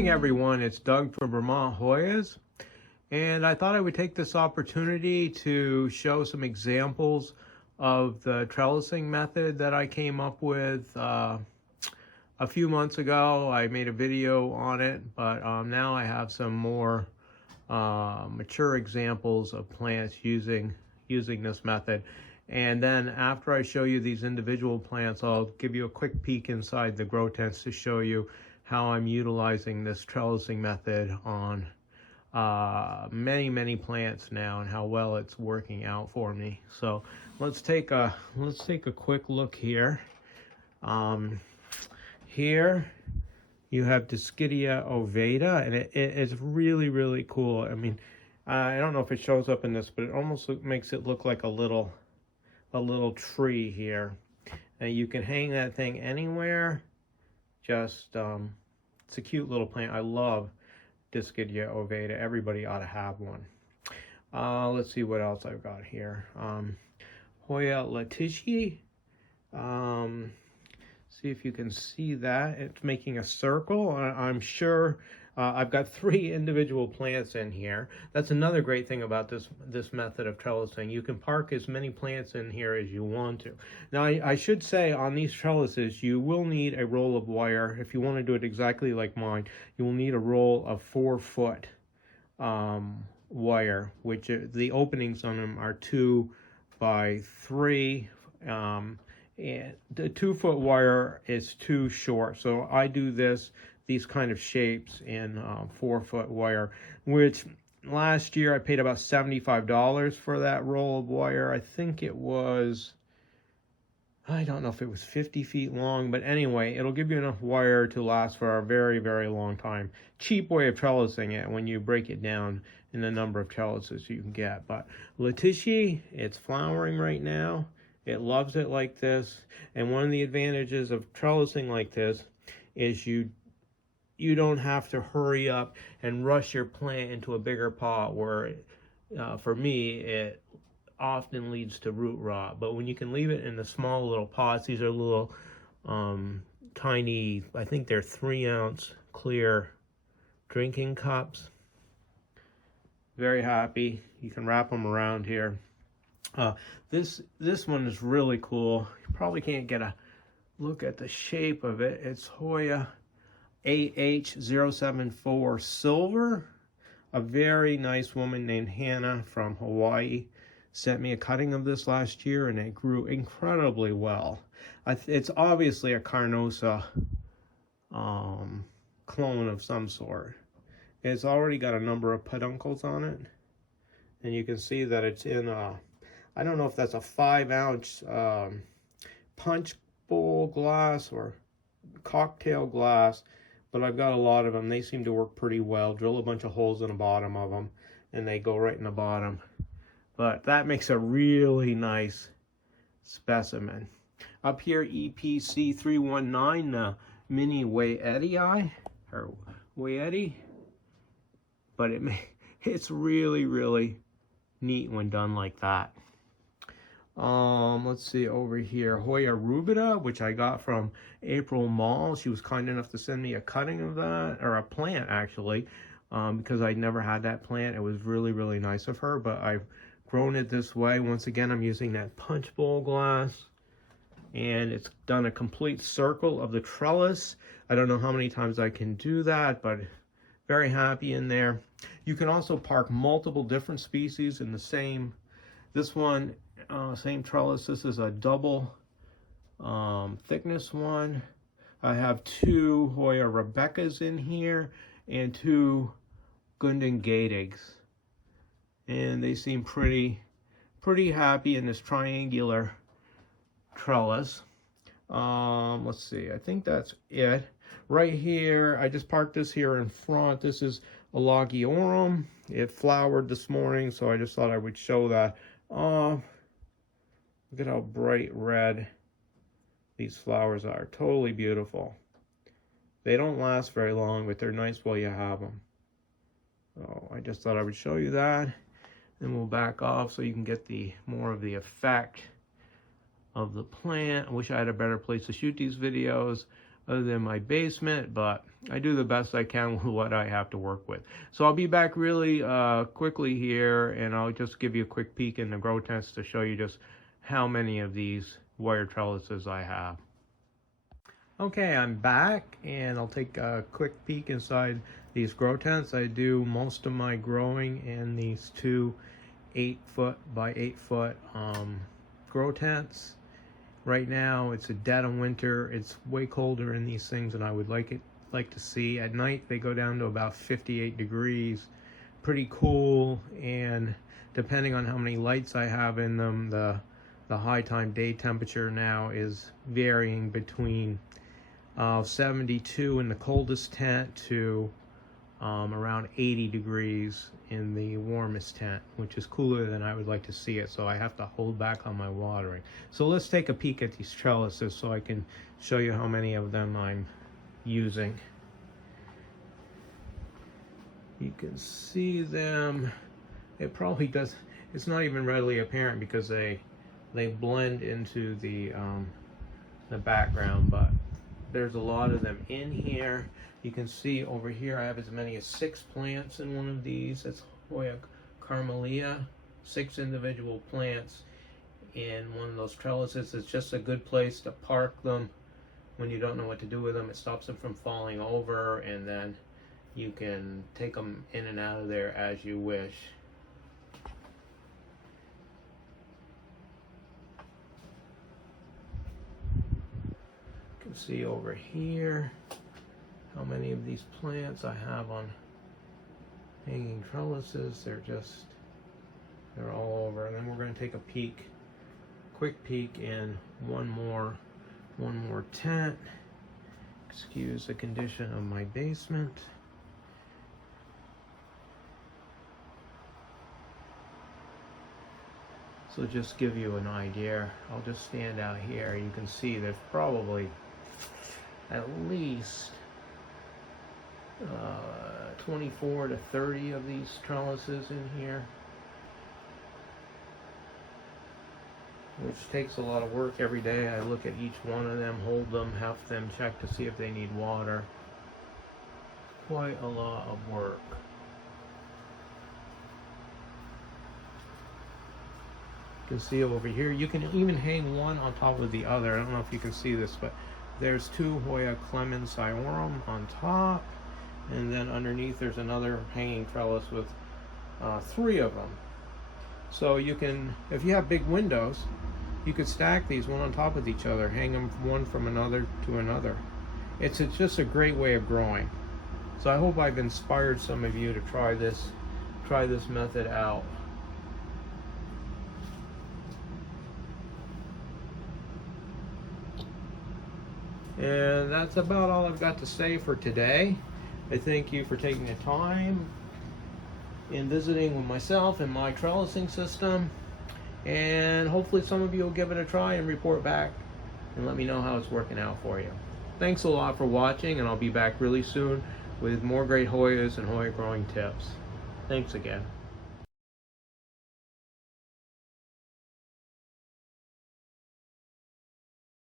morning, everyone. It's Doug from Vermont Hoyas, and I thought I would take this opportunity to show some examples of the trellising method that I came up with a few months ago. I made a video on it, but now I have some more mature examples of plants using this method. And then after I show you these individual plants, I'll give you a quick peek inside the grow tents to show you how I'm utilizing this trellising method on many plants now, and how well it's working out for me. So let's take a quick look here. Here you have Diskidia Ovada, and it's really cool. I mean, I don't know if it shows up in this, but it almost makes it look like a little tree here, and you can hang that thing anywhere. Just it's a cute little plant. I love Diskidia Ovada. Everybody ought to have one. Let's see what else I've got here. Hoya Rubida. See if you can see that. It's making a circle. I'm sure I've got 3 individual plants in here. That's another great thing about this method of trellising. You can park as many plants in here as you want to. Now, I should say on these trellises, you will need a roll of wire. If you want to do it exactly like mine, you will need a roll of 4-foot wire, which the openings on them are 2 by 3. And the 2-foot wire is too short, so I do these kind of shapes in 4-foot wire, which last year I paid about $75 for that roll of wire. I think it was, I don't know if it was 50 feet long, but anyway, it'll give you enough wire to last for a very long time. Cheap way of trellising it when you break it down in the number of trellises you can get. But Letitia, it's flowering right now. It loves it like this, and one of the advantages of trellising like this is you don't have to hurry up and rush your plant into a bigger pot, where for me it often leads to root rot. But when you can leave it in the small little pots, these are little tiny, I think they're 3-ounce clear drinking cups. Very happy. You can wrap them around here. This one is really cool. You probably can't get a look at the shape of it. It's Hoya AH074 Silver. A very nice woman named Hannah from Hawaii sent me a cutting of this last year, and it grew incredibly well. It's obviously a Carnosa clone of some sort. It's already got a number of peduncles on it, and you can see that it's in a, I don't know if that's a 5-ounce punch bowl glass or cocktail glass, but I've got a lot of them. They seem to work pretty well. Drill a bunch of holes in the bottom of them, and they go right in the bottom. But that makes a really nice specimen. Up here, EPC 319 mini Wayeti, or Wayeti, but it's really neat when done like that. Let's see over here, Hoya Rubida, which I got from April Mall. She was kind enough to send me a cutting of that, or a plant actually, because I'd never had that plant. It was really nice of her, but I've grown it this way. Once again, I'm using that punch bowl glass, and it's done a complete circle of the trellis. I don't know how many times I can do that, but very happy in there. You can also park multiple different species in the same, this one, same trellis. This is a double thickness one. I have 2 Hoya Rebecca's in here and 2 Gundan Gatigs, and they seem pretty happy in this triangular trellis. Let's see, I think that's it. Right here, I just parked this here in front. This is a Logiorum. It flowered this morning, so I just thought I would show that off. Look at how bright red these flowers are. Totally beautiful. They don't last very long, but they're nice while you have them. So I just thought I would show you that. Then we'll back off so you can get more of the effect of the plant. I wish I had a better place to shoot these videos. other than my basement, but I do the best I can with what I have to work with. So I'll be back really quickly here, and I'll just give you a quick peek in the grow tents to show you just how many of these wire trellises I have. Okay, I'm back, and I'll take a quick peek inside these grow tents. I do most of my growing in these two 8-foot by 8-foot grow tents. Right now it's a dead of winter. It's way colder in these things than I would like to see. At night they go down to about 58 degrees. Pretty cool, and depending on how many lights I have in them, the high time day temperature now is varying between 72 in the coldest tent to around 80 degrees in the warmest tent, which is cooler than I would like to see it, so I have to hold back on my watering. So let's take a peek at these trellises so I can show you how many of them I'm using. You can see them. It probably does, it's not even readily apparent because they blend into the background, but there's a lot of them in here. You can see over here I have as many as 6 plants in one of these. That's Hoya Carmelia, 6 individual plants in one of those trellises. It's just a good place to park them when you don't know what to do with them. It stops them from falling over, and then you can take them in and out of there as you wish. You can see over here how many of these plants I have on hanging trellises. They're all over. And then we're going to take a quick peek in one more tent. Excuse the condition of my basement. So just give you an idea, I'll just stand out here. You can see there's probably at least 24 to 30 of these trellises in here, which takes a lot of work every day. I look at each one of them, hold them, have them check to see if they need water. Quite a lot of work. You can see over here, you can even hang one on top of the other. I don't know if you can see this, but there's 2 Hoya clemensiorum on top, and then underneath there's another hanging trellis with 3 of them. So you can, if you have big windows, you could stack these one on top of each other, hang them one from another to another. It's just a great way of growing. So I hope I've inspired some of you to try this method out. And that's about all I've got to say for today. I thank you for taking the time in visiting with myself and my trellising system. And hopefully some of you will give it a try and report back and let me know how it's working out for you. Thanks a lot for watching, and I'll be back really soon with more great Hoyas and Hoya growing tips. Thanks again.